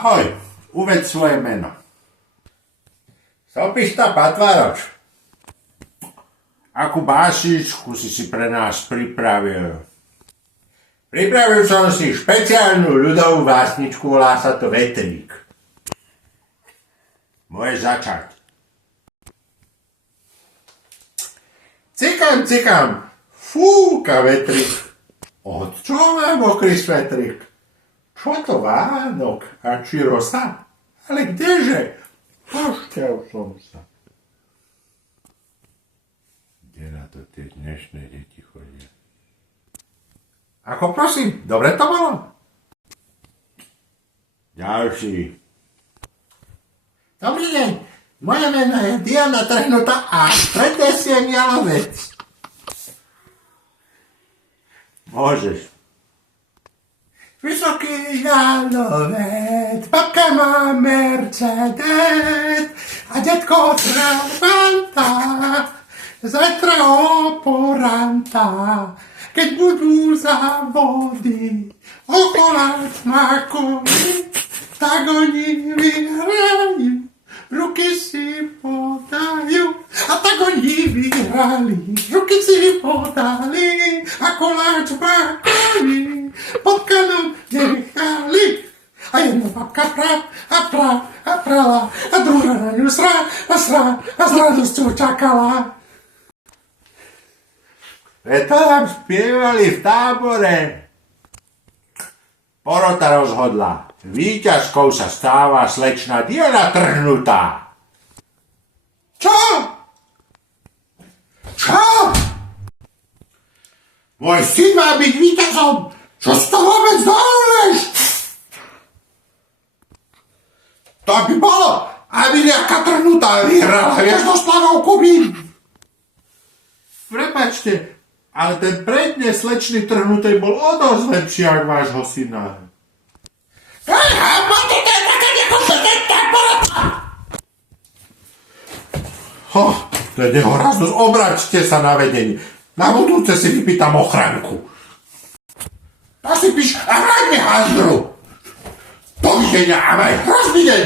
Ahoj, uveď svoje meno. Sopista Patvároč. Akú básničku si pre nás pripravil? Pripravil som si špeciálnu ľudovú básničku, volá sa to Vetrík. Môžeš začať. Cikam, cikam, fúka vetrík. Od čo má mokrý svetrík? Čo to Vánok a či rosa? Ale kdeže? Pošťal som sa. Kde na to tie dnešné deti chodia? Ako prosím, dobre to bolo? Ďalší. Dobrý deň, moje meno je Diana Trhnutá a pretesiem jalovec. Môžeš. Vysoký jalovec, babka má Mercedes a detko Trabanta zajtra oporanta, keď budú závody okoláč na koni, tak oni vyhrajú, ruky si podajú a tak oni vyhrali, ruky si podali a koláč má koni pod kanom nechali. A jedna babka prala a druhá na ňu srá a s radosťou čakala. Veď to nám spievali v tábore. Porota rozhodla. Víťazkou sa stáva slečna Diana Trhnutá. Čo? Čo? Môj syn má byť víťazom. Čo si to vôbec dovoluješ? To by bolo, aby nejaká Trhnutá vyhrala hviezdoslavou Kubín. Prepačte, ale ten predne slečny Trhnutej bol o dosť lepší ako vášho syna. To je nehoraznosť, obraťte sa na vedení. Na budúce si vypýtam ochranku. Nasypíš a hraj mi hazdru. Dovidenia a maj hrozný deň.